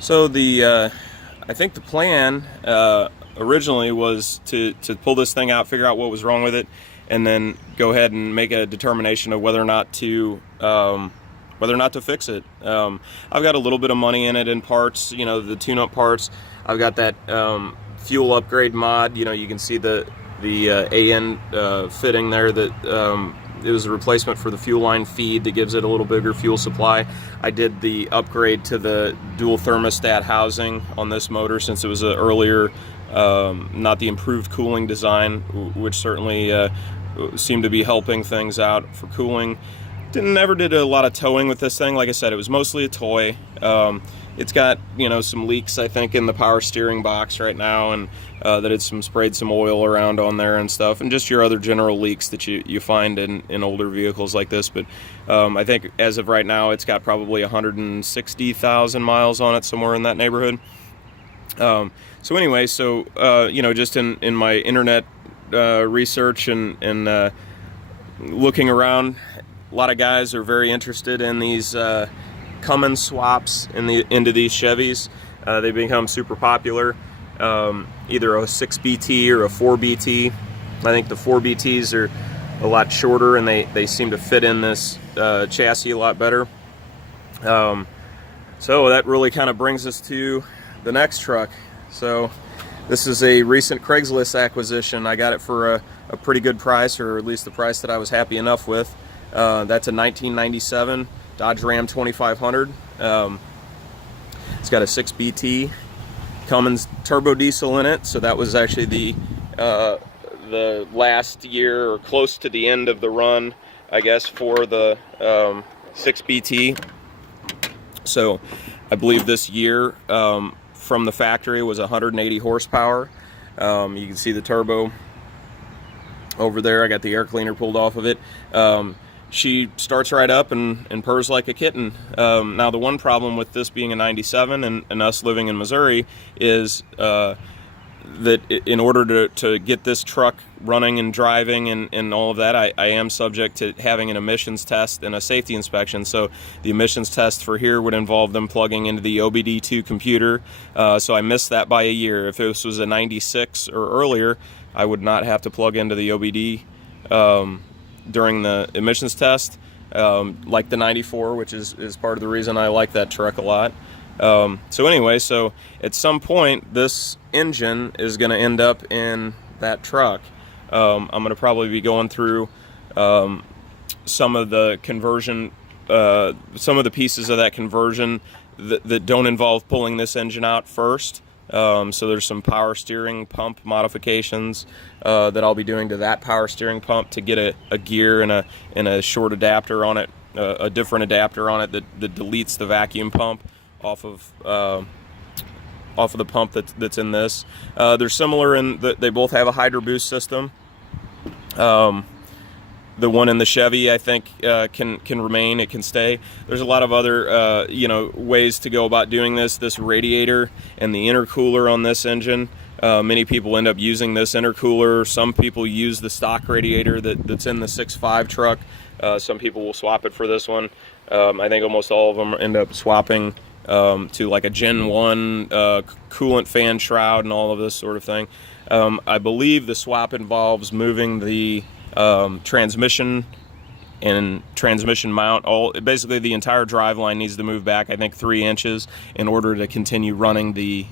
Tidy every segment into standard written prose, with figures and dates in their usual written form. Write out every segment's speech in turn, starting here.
So I think the plan originally was to pull this thing out, figure out what was wrong with it, and then go ahead and make a determination of whether or not to fix it. I've got a little bit of money in it in parts, the tune-up parts. I've got that fuel upgrade mod. You can see the AN fitting there that it was a replacement for the fuel line feed that gives it a little bigger fuel supply. I did the upgrade to the dual thermostat housing on this motor since it was an earlier, not the improved cooling design, which certainly seemed to be helping things out for cooling. Never did a lot of towing with this thing. Like I said, it was mostly a toy. It's got some leaks, I think, in the power steering box right now, and that it's sprayed some oil around on there and stuff, and just your other general leaks that you find in older vehicles like this. But I think as of right now, it's got probably 160,000 miles on it, somewhere in that neighborhood. So anyway, just in my internet research and looking around, a lot of guys are very interested in these Cummins swaps into these Chevys. They become super popular, either a 6BT or a 4BT. I think the 4BTs are a lot shorter and they seem to fit in this chassis a lot better. So that really kind of brings us to the next truck. So this is a recent Craigslist acquisition. I got it for a pretty good price, or at least the price that I was happy enough with. That's a 1997 Dodge Ram 2500. It's got a 6BT Cummins turbo diesel in it, so that was actually the last year or close to the end of the run, I guess, for the 6BT. So I believe this year from the factory was 180 horsepower. You can see the turbo over there. I got the air cleaner pulled off of it. She starts right up and purrs like a kitten. Now the one problem with this being a 97 and us living in Missouri is that in order to get this truck running and driving and all of that, I am subject to having an emissions test and a safety inspection. So the emissions test for here would involve them plugging into the OBD2 computer. So I missed that by a year. If this was a 96 or earlier, I would not have to plug into the OBD during the emissions test, like the 94, which is part of the reason I like that truck a lot. So anyway, so at some point this engine is going to end up in that truck. I'm going to probably be going through some of the conversion, some of the pieces of that conversion that don't involve pulling this engine out first. So there's some power steering pump modifications that I'll be doing to that power steering pump to get a gear and a short adapter on it, a different adapter on it that deletes the vacuum pump off of the pump that's in this. They're similar in that they both have a Hydro Boost system. The one in the Chevy, I think, can remain. It can stay. There's a lot of other, ways to go about doing this. This radiator and the intercooler on this engine. Many people end up using this intercooler. Some people use the stock radiator that's in the 6.5 truck. Some people will swap it for this one. I think almost all of them end up swapping to like a Gen 1 coolant fan shroud and all of this sort of thing. I believe the swap involves moving the transmission and transmission mount. Basically the entire drive line needs to move back, I think, 3 inches in order to continue running the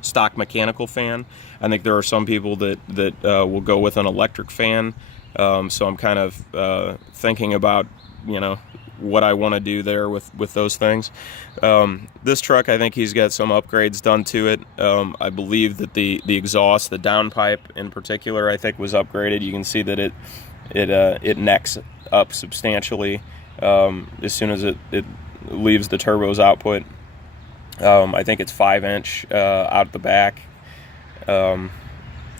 stock mechanical fan. I think there are some people that will go with an electric fan. So I'm kind of thinking about what I want to do there with those things. This truck, I think he's got some upgrades done to it. I believe that the exhaust, the downpipe in particular, I think was upgraded. You can see that it necks up substantially as soon as it leaves the turbo's output. I think it's 5-inch out the back. At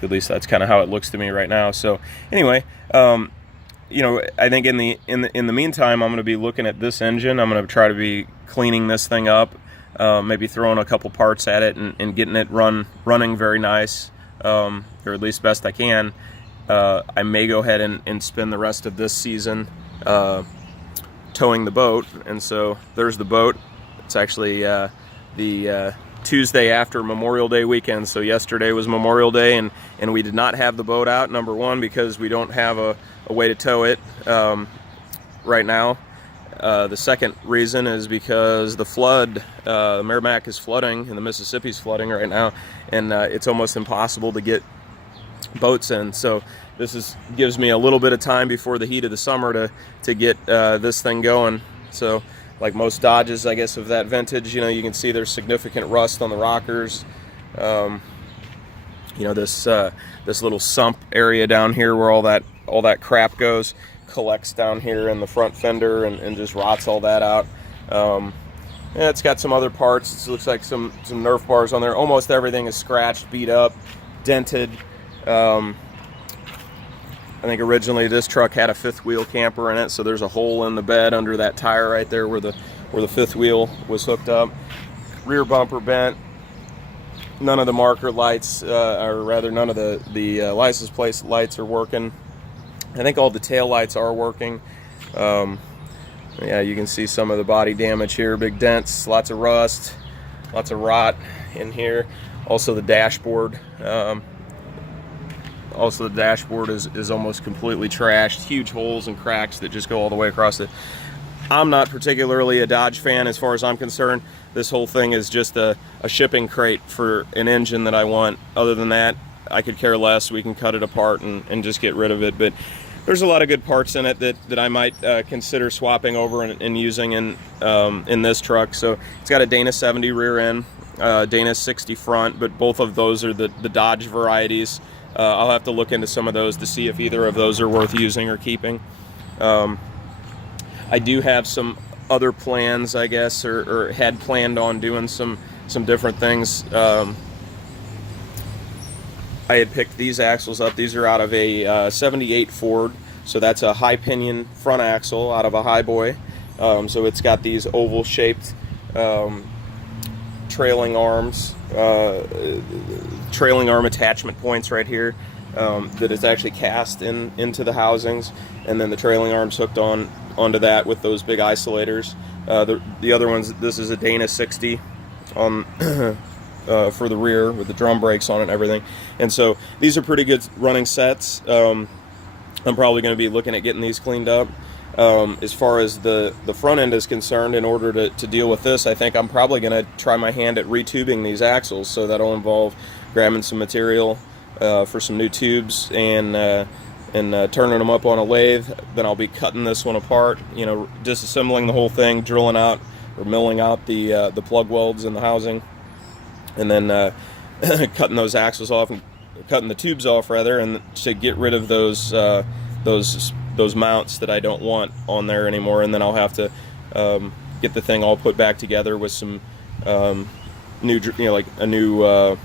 least that's kind of how it looks to me right now. So anyway, I think in the meantime, I'm going to be looking at this engine. I'm going to try to be cleaning this thing up, maybe throwing a couple parts at it and getting it running very nice, or at least best I can. I may go ahead and spend the rest of this season towing the boat. And so there's the boat. It's actually Tuesday after Memorial Day weekend. So yesterday was Memorial Day, and we did not have the boat out, number one, because we don't have a way to tow it right now. The second reason is because the flood, the Merrimack is flooding and the Mississippi's flooding right now, and it's almost impossible to get boats in. So this gives me a little bit of time before the heat of the summer to get this thing going. So like most Dodges, I guess, of that vintage, you know, you can see there's significant rust on the rockers. You know, this little sump area down here where all that crap goes collects down here in the front fender and just rots all that out. Yeah, it's got some other parts. It looks like some Nerf bars on there. Almost everything is scratched, beat up, dented. I think originally this truck had a fifth wheel camper in it, so there's a hole in the bed under that tire right there where the fifth wheel was hooked up. Rear bumper bent. None of the marker lights, or rather none of the license plate lights are working. I think all the tail lights are working. Yeah, you can see some of the body damage here. Big dents, lots of rust, lots of rot in here. Also the dashboard. Also, the dashboard is almost completely trashed. Huge holes and cracks that just go all the way across it. I'm not particularly a Dodge fan as far as I'm concerned. This whole thing is just a shipping crate for an engine that I want. Other than that, I could care less. We can cut it apart and just get rid of it. But there's a lot of good parts in it that I might consider swapping over and using in this truck. So it's got a Dana 70 rear end, Dana 60 front, but both of those are the Dodge varieties. I'll have to look into some of those to see if either of those are worth using or keeping. I do have some other plans, I guess, or had planned on doing some different things. I had picked these axles up. These are out of a 78 Ford, so that's a high pinion front axle out of a Highboy. So it's got these oval shaped trailing arms, trailing arm attachment points right here that is actually cast into the housings, and then the trailing arms hooked onto that with those big isolators. The other ones, this is a Dana 60 on for the rear with the drum brakes on it and everything. And so these are pretty good running sets. I'm probably going to be looking at getting these cleaned up. As far as the front end is concerned, in order to deal with this, I think I'm probably going to try my hand at retubing these axles. So that'll involve grabbing some material for some new tubes and turning them up on a lathe. Then I'll be cutting this one apart, you know, disassembling the whole thing, drilling out or milling out the plug welds in the housing, and then cutting those axles off and cutting the tubes off rather, and to get rid of those mounts that I don't want on there anymore. And then I'll have to get the thing all put back together with some new, you know, like a new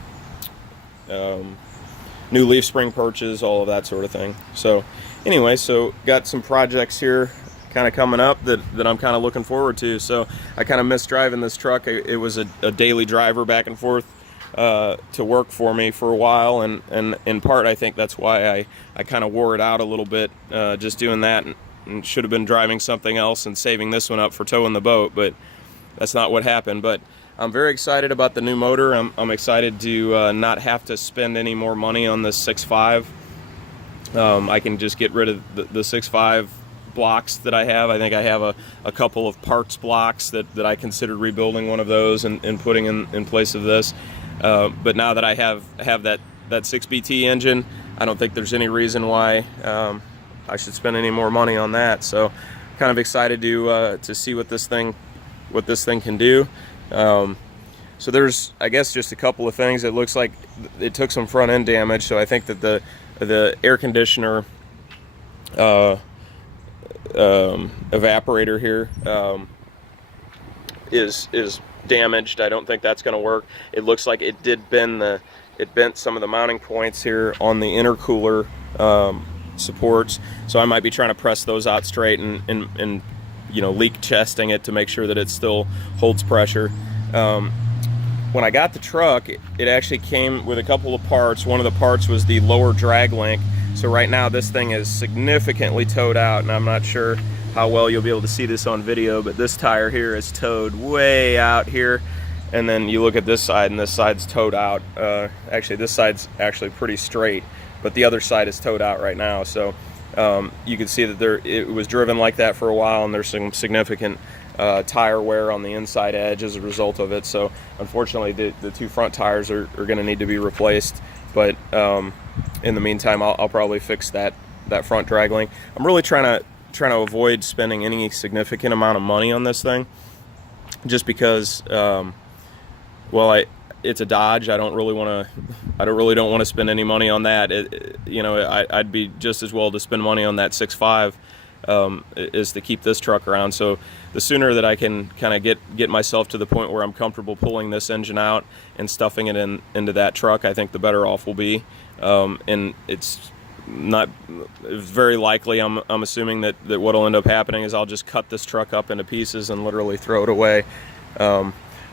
leaf spring perches, all of that sort of thing. So anyway, so got some projects here kind of coming up that I'm kind of looking forward to. So I kind of miss driving this truck. It was a daily driver back and forth to work for me for a while, and in part I think that's why I kind of wore it out a little bit, just doing that, and should have been driving something else and saving this one up for towing the boat, but that's not what happened. But I'm very excited about the new motor. I'm excited to not have to spend any more money on this 6.5. I can just get rid of the 6.5 blocks that I have. I think I have a couple of parts blocks that I considered rebuilding one of those and putting in place of this. But now that I have that 6BT engine, I don't think there's any reason why I should spend any more money on that. So kind of excited to see what this thing can do. So there's, I guess, just a couple of things. It looks like it took some front end damage, so I think that the air conditioner evaporator here is damaged. I don't think that's going to work. It looks like it did bent some of the mounting points here on the intercooler supports, so I might be trying to press those out straight and you know, leak chesting it to make sure that it still holds pressure. When I got the truck, it actually came with a couple of parts. One of the parts was the lower drag link. So right now this thing is significantly towed out, and I'm not sure how well you'll be able to see this on video, but this tire here is towed way out here. and then you look at this side, and this side's towed out. Actually, this side's actually pretty straight, but the other side is towed out right now. So you can see that it was driven like that for a while, and there's some significant tire wear on the inside edge as a result of it. So unfortunately, the two front tires are going to need to be replaced. But in the meantime, I'll probably fix that front drag link. I'm really trying to avoid spending any significant amount of money on this thing, just because it's a Dodge. I don't really don't want to spend any money on that. I'd be just as well to spend money on that 6.5 is to keep this truck around. So the sooner that I can kind of get myself to the point where I'm comfortable pulling this engine out and stuffing it into that truck, I think the better off we'll be. And it's very likely, I'm assuming that what'll end up happening is I'll just cut this truck up into pieces and literally throw it away.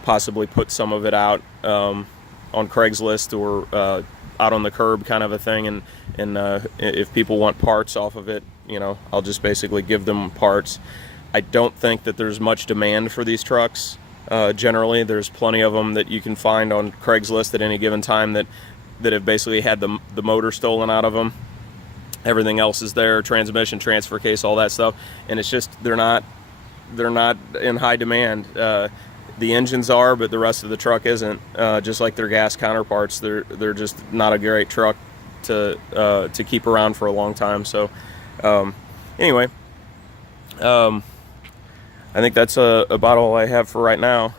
Possibly put some of it out on Craigslist or out on the curb, kind of a thing, and if people want parts off of it, I'll just basically give them parts. I don't think that there's much demand for these trucks. Generally, there's plenty of them that you can find on Craigslist at any given time that have basically had the motor stolen out of them. Everything else is there: transmission, transfer case, all that stuff, and it's just they're not in high demand. The engines are, but the rest of the truck isn't. Just like their gas counterparts, they're just not a great truck to keep around for a long time. So anyway, I think that's about all I have for right now.